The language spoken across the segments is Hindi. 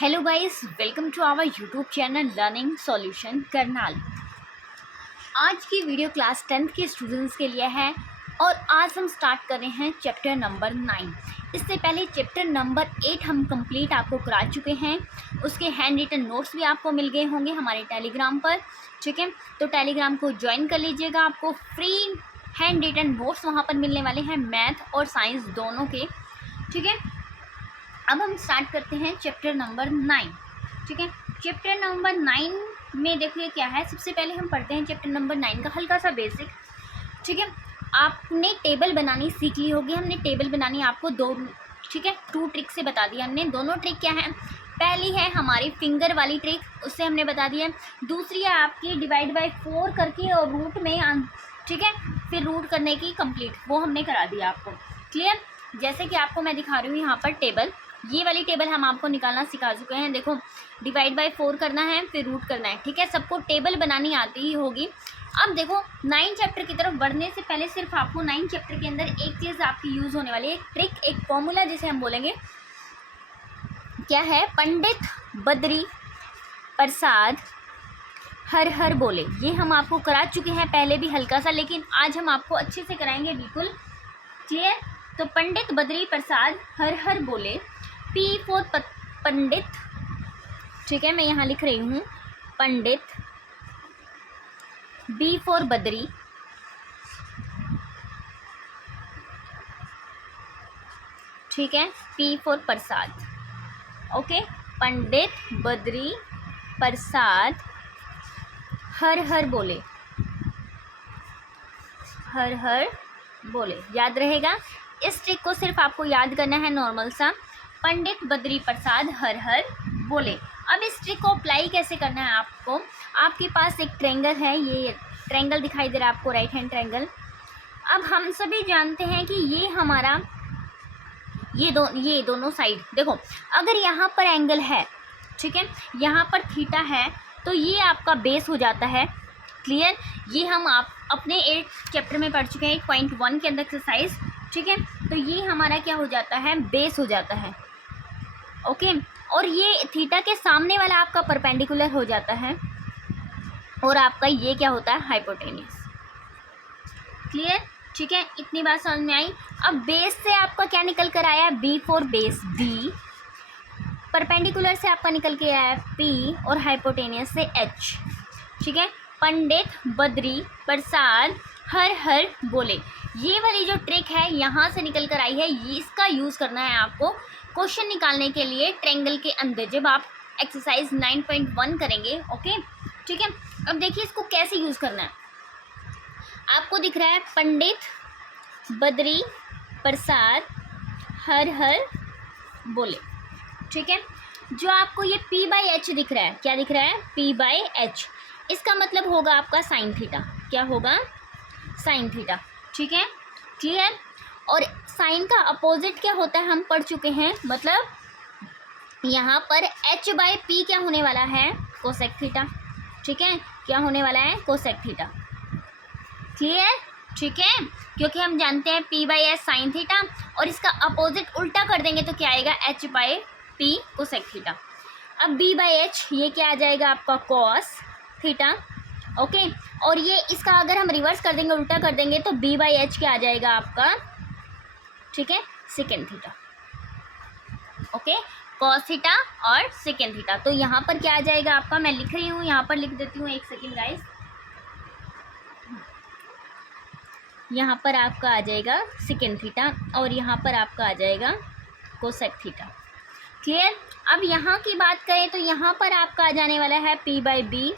Hello guys, welcome to our YouTube channel learning solution Karnal. आज की वीडियो क्लास 10th के स्टूडेंट्स के लिए है और आज हम स्टार्ट कर रहे हैं चैप्टर नंबर 9। इससे पहले चैप्टर नंबर 8 हम कंप्लीट आपको करा चुके हैं। उसके हैंड रिटन नोट्स भी आपको मिल गए होंगे हमारे टेलीग्राम पर, ठीक है। तो टेलीग्राम को ज्वाइन कर लीजिएगा, आपको फ्री हैंड रिटन नोट्स वहाँ पर मिलने वाले हैं, मैथ और साइंस दोनों के, ठीक है। अब हम स्टार्ट करते हैं चैप्टर नंबर 9, ठीक है। चैप्टर नंबर 9 में देखिए क्या है। सबसे पहले हम पढ़ते हैं चैप्टर नंबर 9 का हल्का सा बेसिक, ठीक है। आपने टेबल बनानी सीख ली होगी। हमने टेबल बनानी आपको दो, ठीक है, 2 ट्रिक से बता दिया हमने। दोनों ट्रिक क्या है, पहली है हमारी फिंगर वाली ट्रिक, उससे हमने बता दिया। दूसरी है आपकी डिवाइड बाय 4 करके और रूट में, ठीक है, फिर रूट करने की कंप्लीट, वो हमने करा दिया आपको। क्लियर। जैसे कि आपको मैं दिखा रही हूँ यहाँ पर टेबल, ये वाली टेबल हम आपको निकालना सिखा चुके हैं। देखो, डिवाइड बाय 4 करना है, फिर रूट करना है, ठीक है। सबको टेबल बनानी आती ही होगी। अब देखो 9 चैप्टर की तरफ बढ़ने से पहले सिर्फ आपको 9 चैप्टर के अंदर एक चीज़ आपकी यूज़ होने वाली है, एक ट्रिक, एक फॉर्मूला जिसे हम बोलेंगे क्या है, पंडित बद्री प्रसाद हर हर बोले। ये हम आपको करा चुके हैं पहले भी हल्का सा, लेकिन आज हम आपको अच्छे से कराएंगे, बिल्कुल क्लियर। तो पंडित बद्री प्रसाद हर हर बोले, P फॉर पंडित, ठीक है, मैं यहाँ लिख रही हूँ पंडित, B फॉर बद्री, ठीक है, P for Prasad. Okay, Pandit Badri Prasad हर हर बोले, हर हर बोले, याद रहेगा। इस ट्रिक को सिर्फ आपको याद करना है, नॉर्मल सा, पंडित बद्री प्रसाद हर हर बोले। अब इस ट्रिक को अप्लाई कैसे करना है आपको, आपके पास एक ट्रायंगल है, ये ट्रायंगल दिखाई दे रहा है आपको, राइट हैंड ट्रायंगल। अब हम सभी जानते हैं कि ये हमारा ये दोनों साइड देखो, अगर यहाँ पर एंगल है, ठीक है, यहाँ पर थीटा है, तो ये आपका बेस हो जाता है। क्लियर। ये हम आप अपने 8 चैप्टर में पढ़ चुके हैं, 8.1 के अंदर एक्सरसाइज, ठीक है। तो ये हमारा क्या हो जाता है, बेस हो जाता है। ओके, और ये थीटा के सामने वाला आपका परपेंडिकुलर हो जाता है, और आपका ये क्या होता है, हाइपोटेन्यूस। क्लियर, ठीक है, इतनी बात समझ में आई। अब बेस से आपका क्या निकल कर आया, B for base B, perpendicular से आपका निकल के आया पी, और हाइपोटेन्यूस से एच, ठीक है। पंडित बद्री प्रसाद हर हर बोले, ये वाली जो ट्रिक है यहाँ से निकल कर आई है, ये इसका यूज़ करना है आपको क्वेश्चन निकालने के लिए ट्रायंगल के अंदर, जब आप एक्सरसाइज 9.1 करेंगे। ओके, ठीक है। अब देखिए इसको कैसे यूज़ करना है। आपको दिख रहा है पंडित बद्री प्रसाद हर हर बोले, ठीक है। जो आपको ये P/H दिख रहा है, क्या दिख रहा है, P/H, इसका मतलब होगा आपका साइन थीटा। क्या होगा, साइन थीटा, ठीक है, क्लियर। और साइन का अपोजिट क्या होता है, हम पढ़ चुके हैं, मतलब यहाँ पर H/P क्या होने वाला है, कोसेक थीटा, ठीक है। क्या होने वाला है, कोसेक थीटा। क्लियर, ठीक है, क्योंकि हम जानते हैं P/S साइन थीटा, और इसका अपोजिट उल्टा कर देंगे तो क्या आएगा, H/P कोसेक थीटा। अब B/H ये क्या आ जाएगा आपका, कॉस थीटा। ओके, और ये इसका अगर हम रिवर्स कर देंगे, उल्टा कर देंगे, तो B/H क्या आ जाएगा आपका, ठीक है, second theta. Okay, cos theta और सेकेंड थीटा। तो यहाँ पर क्या आ जाएगा आपका, मैं लिख रही हूँ, यहाँ पर लिख देती हूँ, एक सेकेंड गाइस। यहाँ पर आपका आ जाएगा सेकेंड थीटा, और यहाँ पर आपका आ जाएगा कोसेक थीटा। क्लियर। अब यहाँ की बात करें तो यहाँ पर आपका आ जाने वाला है P/B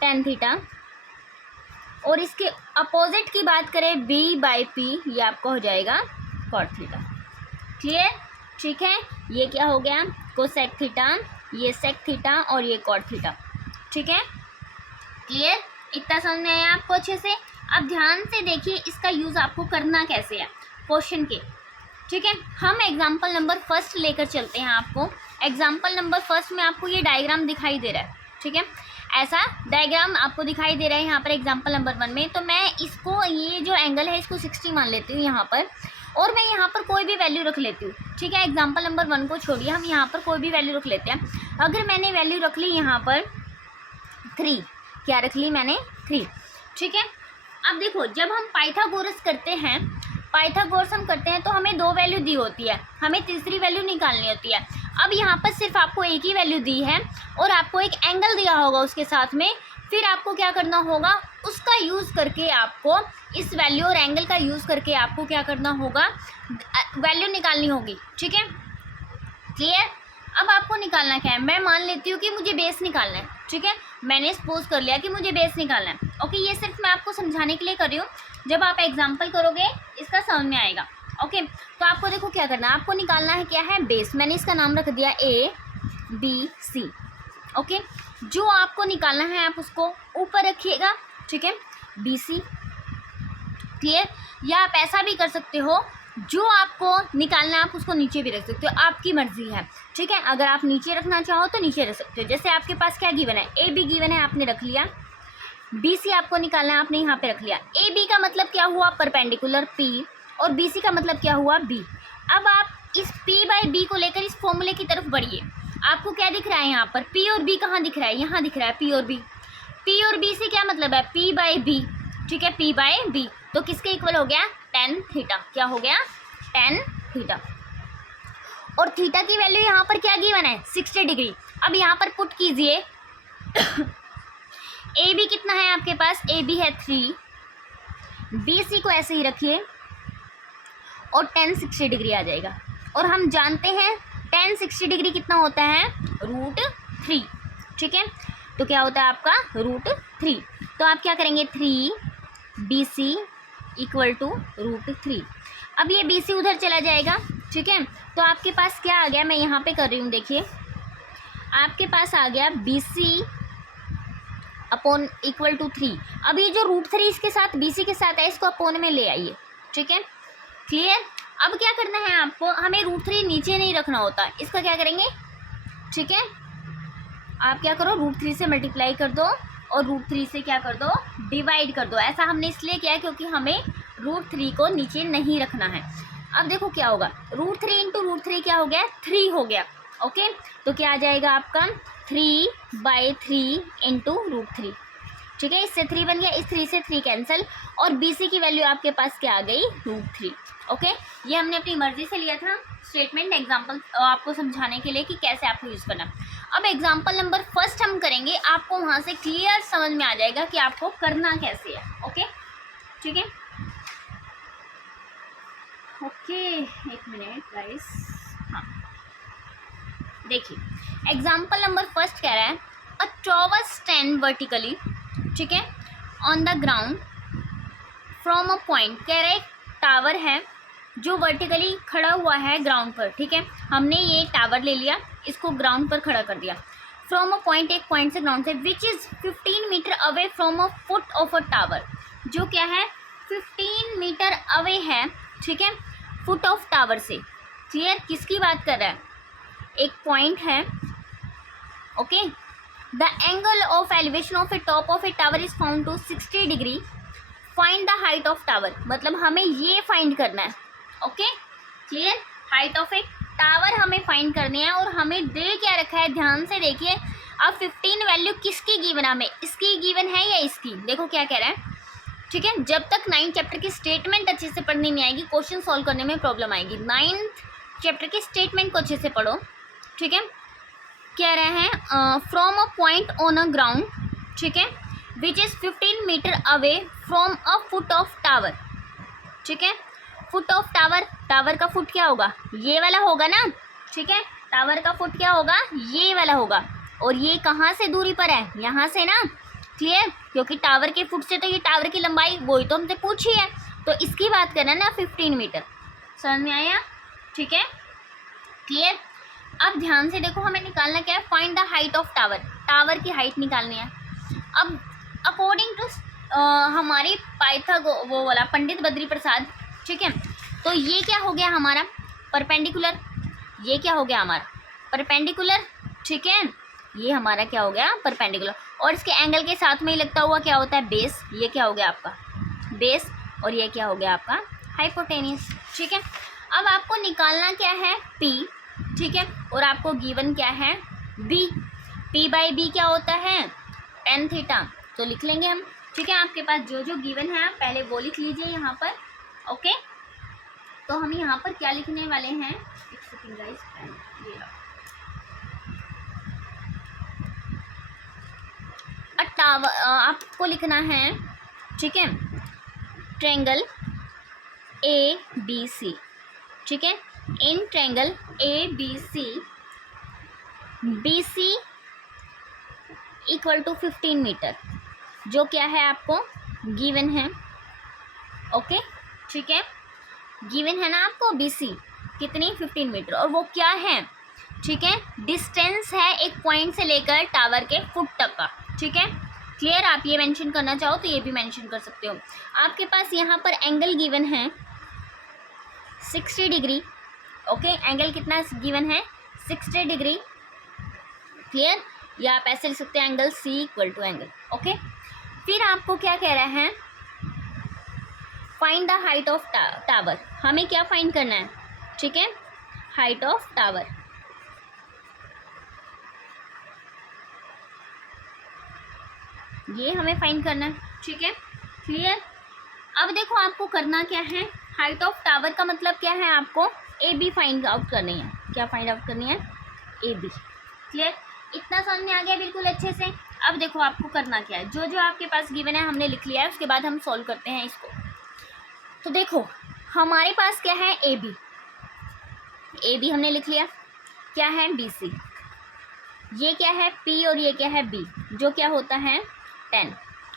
टेन थीटा, और इसके अपोजिट की बात करें B/P, ये आपका हो जाएगा कॉट थीटा। क्लियर, ठीक है। ये क्या हो गया, कोसेक थीटा, ये सेक थीटा, और ये कॉट थीटा, ठीक है। क्लियर, इतना समझ में आया आपको अच्छे से। अब ध्यान से देखिए इसका यूज़ आपको करना कैसे है क्वेश्चन के, ठीक है। हम एग्जाम्पल नंबर 1 लेकर चलते हैं आपको। एग्जाम्पल नंबर 1 में आपको ये डायग्राम दिखाई दे रहा है, ठीक है, ऐसा डायग्राम आपको दिखाई दे रहा है यहाँ पर एग्जाम्पल नंबर 1 में। तो मैं इसको, ये जो एंगल है इसको 60 मान लेती हूँ यहाँ पर, और मैं यहाँ पर कोई भी वैल्यू रख लेती हूँ, ठीक है। एग्जाम्पल नंबर 1 को छोड़िए, हम यहाँ पर कोई भी वैल्यू रख लेते हैं। अगर मैंने वैल्यू रख ली यहाँ पर 3, क्या रख ली मैंने 3, ठीक है। अब देखो जब हम पाइथागोरस करते हैं, पाइथागोरस हम करते हैं तो हमें 2 वैल्यू दी होती है, हमें तीसरी वैल्यू निकालनी होती है। अब यहाँ पर सिर्फ आपको एक ही वैल्यू दी है और आपको एक एंगल दिया होगा उसके साथ में, फिर आपको क्या करना होगा, उसका यूज़ करके आपको इस वैल्यू और एंगल का यूज़ करके आपको क्या करना होगा, वैल्यू निकालनी होगी, ठीक है। क्लियर। अब आपको निकालना क्या है, मैं मान लेती हूँ कि मुझे बेस निकालना है, ठीक है। मैंने सपोज कर लिया कि मुझे बेस निकालना है, ओके। ये सिर्फ मैं आपको समझाने के लिए कर रही हूँ, जब आप एग्जाम्पल करोगे इसका समझ में आएगा, ओके। तो आपको देखो क्या करना है, आपको निकालना है क्या है, बेस। मैंने इसका नाम रख दिया ABC, ओके। जो आपको निकालना है आप उसको ऊपर रखिएगा, ठीक है, BC। क्लियर। या आप ऐसा भी कर सकते हो, जो आपको निकालना है आप उसको नीचे भी रख सकते हो, आपकी मर्जी है, ठीक है। अगर आप नीचे रखना चाहो तो नीचे रख सकते हो। जैसे आपके पास क्या गिवन है, AB गिवन है, आपने रख लिया। BC आपको निकालना है, आपने यहाँ पे रख लिया। AB का मतलब क्या हुआ, परपेंडिकुलर P, और BC का मतलब क्या हुआ, B। अब आप इस P/B को लेकर इस फॉर्मूले की तरफ बढ़िए। आपको क्या दिख रहा है यहाँ पर, P और B कहाँ दिख रहा है, यहाँ दिख रहा है P और B। P और B से क्या मतलब है, P/B, ठीक है, P/B। तो किसके इक्वल हो गया, tan थीटा। क्या हो गया, tan थीटा। और थीटा की वैल्यू यहाँ पर क्या गिवन है, 60 डिग्री। अब यहाँ पर पुट कीजिए AB कितना है आपके पास, AB है 3, BC को ऐसे ही रखिए और tan 60 डिग्री आ जाएगा। और हम जानते हैं tan 60 डिग्री कितना होता है, √3, ठीक है। तो क्या होता है आपका √3। तो आप क्या करेंगे, 3BC = √3। अब ये BC उधर चला जाएगा, ठीक है। तो आपके पास क्या आ गया, मैं यहाँ पे कर रही हूँ, देखिए आपके पास आ गया BC = 3। अब ये जो √3 इसके साथ BC के साथ है, इसको अपोन में ले आइए, ठीक है। क्लियर। अब क्या करना है आपको, हमें √3 नीचे नहीं रखना होता, इसका क्या करेंगे, ठीक है। आप क्या करो, √3 से मल्टीप्लाई कर दो और √3 से क्या कर दो, डिवाइड कर दो। ऐसा हमने इसलिए किया क्योंकि हमें √3 को नीचे नहीं रखना है। अब देखो क्या होगा, √3 × √3 क्या हो गया, 3 हो गया, ओके। तो क्या आ जाएगा आपका 3/3 × √3, ठीक है। इससे 3 बन गया, इस 3 से 3 कैंसिल, और BC की वैल्यू आपके पास क्या आ गई, √3, ओके। ये हमने अपनी मर्जी से लिया था स्टेटमेंट, एग्जाम्पल आपको समझाने के लिए कि कैसे आपको यूज़ करना। अब एग्जाम्पल नंबर 1 हम करेंगे, आपको वहाँ से क्लियर समझ में आ जाएगा कि आपको करना कैसे है, ओके, ठीक है। ओके, एक मिनट गाइस, हाँ देखिए एग्जाम्पल नंबर 1 कह रहा है, अ टॉवर स्टैंड वर्टिकली, ठीक है, on the ground from a point. कह रहा है एक टावर है जो वर्टिकली खड़ा हुआ है ग्राउंड पर, ठीक है। हमने ये टावर ले लिया, इसको ग्राउंड पर खड़ा कर दिया। फ्रॉम अ पॉइंट, एक पॉइंट से ग्राउंड से, which is 15 metre away from a foot of a tower, जो क्या है 15 मीटर अवे है, ठीक है, फुट ऑफ टावर से। क्लियर। किसकी बात कर रहा है, एक पॉइंट है, okay. The angle of elevation of a top of a tower is found to 60 degree. Find the height of tower, मतलब हमें ये फाइंड करना है, okay. Clear. Height of a tower हमें फाइंड करनी है, और हमें दे क्या रखा है, ध्यान से देखिए। अब 15 वैल्यू किसकी गिवन है, हमें इसकी गिवन है या इसकी, देखो क्या कह रहा है, ठीक है। जब तक 9th चैप्टर की स्टेटमेंट अच्छे से पढ़नी नहीं आएगी, क्वेश्चन सॉल्व करने में प्रॉब्लम आएगी। 9th चैप्टर की स्टेटमेंट को अच्छे से पढ़ो, ठीक है। कह रहे हैं from a point on a ground, ठीक है, which is 15 metre away from a foot of tower, ठीक है। फुट ऑफ टावर, टावर का फुट क्या होगा, ये वाला होगा ना, ठीक है। टावर का फुट क्या होगा, ये वाला होगा, और ये कहाँ से दूरी पर है, यहाँ से ना। क्लियर। क्योंकि टावर के फुट से तो ये टावर की लंबाई, वही तो हमसे पूछी है, तो इसकी बात करना ना 15 मीटर। समझ में आया, ठीक है। क्लियर। अब ध्यान से देखो, हमें निकालना क्या है, find the height of tower, tower की हाइट निकालनी है। अब अकॉर्डिंग टू हमारी वो वाला पंडित बद्री प्रसाद, ठीक है, तो ये क्या हो गया हमारा परपेंडिकुलर, ये क्या हो गया हमारा परपेंडिकुलर, ठीक है, ये हमारा क्या हो गया परपेंडिकुलर, और इसके एंगल के साथ में ही लगता हुआ क्या होता है बेस, ये क्या हो गया आपका बेस, और ये क्या हो गया आपका हाइपोटेनियस। ठीक है। अब आपको निकालना क्या है, P, ठीक है, और आपको गिवन क्या है, B। P/B क्या होता है, tan थीटा, तो लिख लेंगे हम, ठीक है। आपके पास जो जो गिवन है आप पहले वो लिख लीजिए यहाँ पर, ओके। तो हम यहाँ पर क्या लिखने वाले हैं, एक सेकंड गाइस, ये टावर आपको लिखना है, ठीक है, ट्रायंगल ABC, ठीक है, in triangle ABC BC equal to 15 metre, जो क्या है आपको गिवन है, ओके, ठीक है, गिवन है ना आपको BC कितनी 15 मीटर, और वो क्या है, ठीक है, डिस्टेंस है एक पॉइंट से लेकर टावर के फुट तक का, ठीक है। क्लियर, आप ये मेंशन करना चाहो तो ये भी मेंशन कर सकते हो। आपके पास यहाँ पर एंगल गिवन है 60 डिग्री, ओके, एंगल कितना गिवन है 60 डिग्री, क्लियर, या आप ऐसे लिख सकते हैं angle C equal to angle, okay. फिर आपको क्या कह रहा है, find the height of tower, हमें क्या फाइंड करना है, ठीक है, हाइट ऑफ टावर, ये हमें फाइंड करना है, ठीक है, क्लियर। अब देखो आपको करना क्या है, हाइट ऑफ टावर का मतलब क्या है, आपको AB फाइंड आउट करनी है, क्या फाइंड आउट करनी है, AB, क्लियर, इतना समझ में आ गया बिल्कुल अच्छे से। अब देखो आपको करना क्या है, जो जो आपके पास गिवन है हमने लिख लिया है, उसके बाद हम सॉल्व करते हैं इसको। तो देखो हमारे पास क्या है, AB हमने लिख लिया, क्या है BC, ये क्या है P और ये क्या है B, जो क्या होता है tan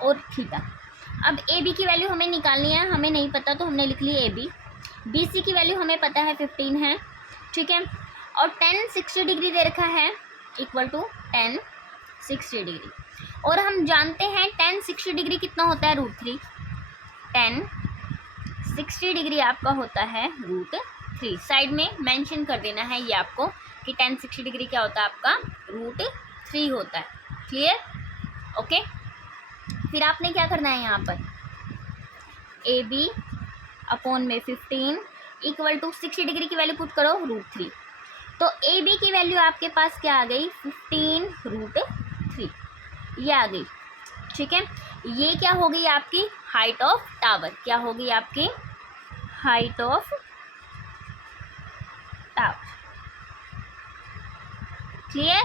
और थीटा। अब AB की वैल्यू हमें निकालनी है, हमें नहीं पता तो हमने लिख ली AB। BC की वैल्यू हमें पता है 15 है, ठीक है, और tan 60 डिग्री दे रखा है इक्वल टू tan 60 डिग्री, और हम जानते हैं tan 60 डिग्री कितना होता है, √3, tan 60 डिग्री आपका होता है √3, साइड में मेंशन कर देना है ये आपको कि tan 60 डिग्री क्या होता है आपका √3 होता है, क्लियर, ओके। फिर आपने क्या करना है, यहाँ पर AB अपॉन में 15 इक्वल टू 60 डिग्री की वैल्यू पुट करो √3, तो AB की वैल्यू आपके पास क्या आ गई, 15√3, ये आ गई, ठीक है। ये क्या हो गई आपकी हाइट ऑफ टावर, क्या हो गई आपकी हाइट ऑफ टावर, क्लियर,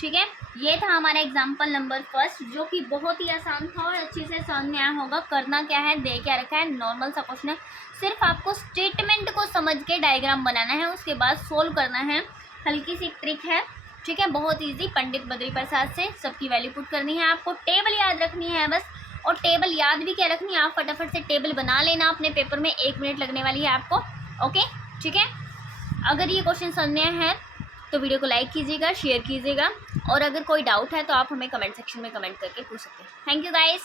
ठीक है। ये था हमारा एग्जाम्पल नंबर फर्स्ट, जो कि बहुत ही आसान था और अच्छे से समझ में आया होगा। करना क्या है, दे क्या रखा है, नॉर्मल सा क्वेश्चन है, सिर्फ आपको स्टेटमेंट को समझ के डायग्राम बनाना है, उसके बाद सोल्व करना है, हल्की सी ट्रिक है, ठीक है, बहुत इजी। पंडित बद्री प्रसाद से सबकी वैल्यू पुट करनी है, आपको टेबल याद रखनी है बस, और टेबल याद भी क्या रखनी है, आप फटाफट से टेबल बना लेना अपने पेपर में, 1 मिनट लगने वाली है आपको, ओके, ठीक है। अगर ये क्वेश्चन समझ में आया है तो वीडियो को लाइक कीजिएगा, शेयर कीजिएगा, और अगर कोई डाउट है तो आप हमें कमेंट सेक्शन में कमेंट करके पूछ सकते हैं। Thank you guys.